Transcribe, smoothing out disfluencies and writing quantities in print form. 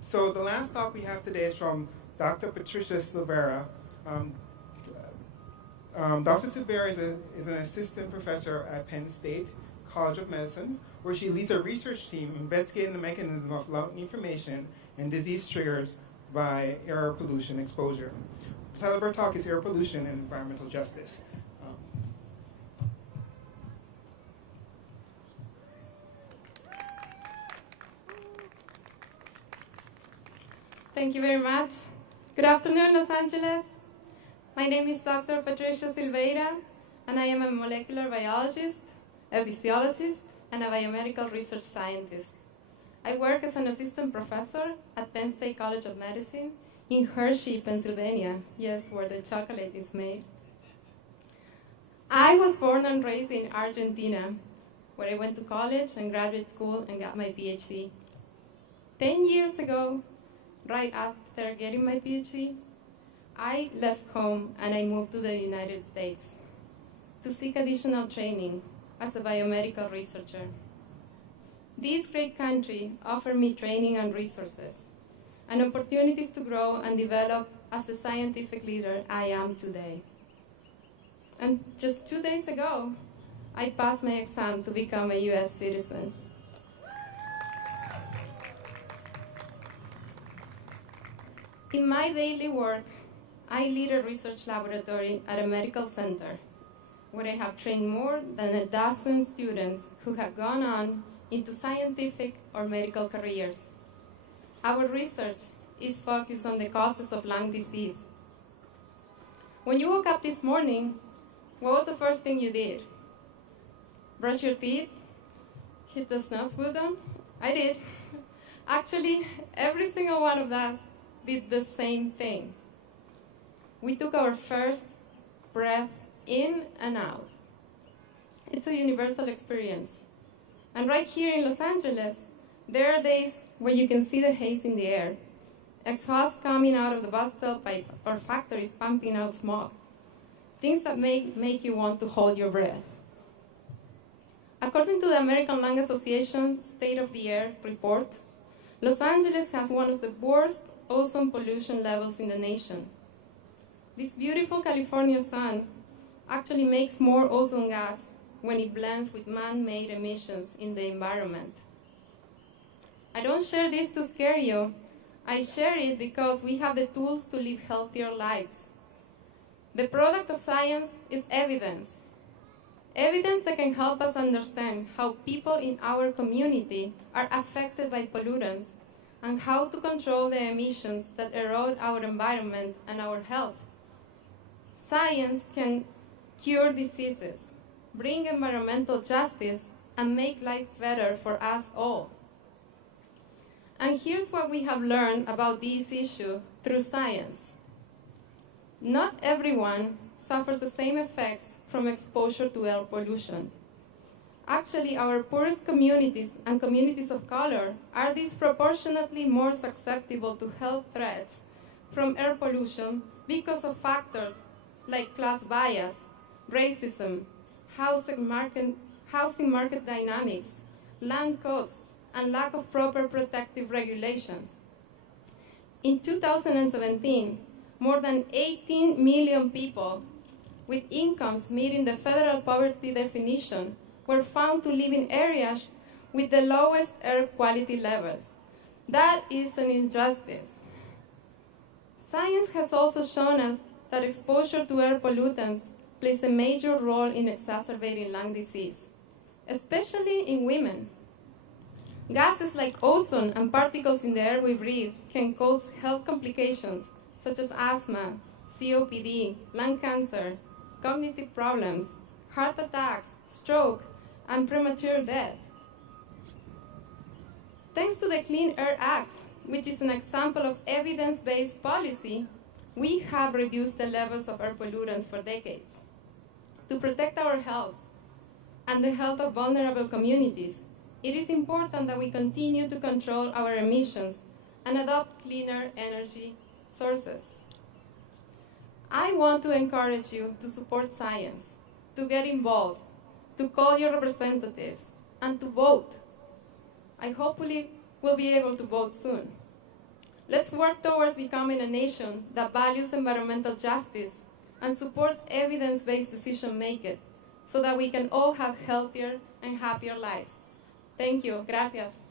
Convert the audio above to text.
So the last talk we have today is from Dr. Patricia Silveyra. Um, Dr. Silveyra is an assistant professor at Penn State College of Medicine, where she leads a research team investigating the mechanism of lung inflammation and disease triggered by air pollution exposure. The title of our talk is Air Pollution and Environmental Justice. Thank you very much. Good afternoon, Los Angeles. My name is Dr. Patricia Silveyra, and I am a molecular biologist, a physiologist, and a biomedical research scientist. I work as an assistant professor at Penn State College of Medicine in Hershey, Pennsylvania, yes, where the chocolate is made. I was born and raised in Argentina, where I went to college and graduate school and got my PhD. 10 years ago, right after getting my PhD, I left home and I moved to the United States to seek additional training as a biomedical researcher. This great country offered me training and resources and opportunities to grow and develop as the scientific leader I am today. And just 2 days ago, I passed my exam to become a US citizen. In my daily work, I lead a research laboratory at a medical center where I have trained more than a dozen students who have gone on into scientific or medical careers. Our research is focused on the causes of lung disease. When you woke up this morning, what was the first thing you did? Brush your teeth? Hit the snooze button? I did. Actually, every single one of us did the same thing. We took our first breath in and out. It's a universal experience. And right here in Los Angeles, there are days where you can see the haze in the air, exhaust coming out of the bus tailpipe or factories pumping out smoke, things that make you want to hold your breath. According to the American Lung Association State of the Air report, Los Angeles has one of the worst ozone pollution levels in the nation. This beautiful California sun actually makes more ozone gas when it blends with man-made emissions in the environment. I don't share this to scare you. I share it because we have the tools to live healthier lives. The product of science is evidence. Evidence that can help us understand how people in our community are affected by pollutants and how to control the emissions that erode our environment and our health. Science can cure diseases, bring environmental justice, and make life better for us all. And here's what we have learned about this issue through science. Not everyone suffers the same effects from exposure to air pollution. Actually, our poorest communities and communities of color are disproportionately more susceptible to health threats from air pollution because of factors like class bias, racism, housing market dynamics, land costs, and lack of proper protective regulations. In 2017, more than 18 million people with incomes meeting the federal poverty definition were found to live in areas with the lowest air quality levels. That is an injustice. Science has also shown us that exposure to air pollutants plays a major role in exacerbating lung disease, especially in women. Gases like ozone and particles in the air we breathe can cause health complications such as asthma, COPD, lung cancer, cognitive problems, heart attacks, stroke, and premature death. Thanks to the Clean Air Act, which is an example of evidence-based policy, we have reduced the levels of air pollutants for decades. To protect our health and the health of vulnerable communities, it is important that we continue to control our emissions and adopt cleaner energy sources. I want to encourage you to support science, to get involved, to call your representatives, and to vote. I hopefully will be able to vote soon. Let's work towards becoming a nation that values environmental justice and supports evidence-based decision-making so that we can all have healthier and happier lives. Thank you. Gracias.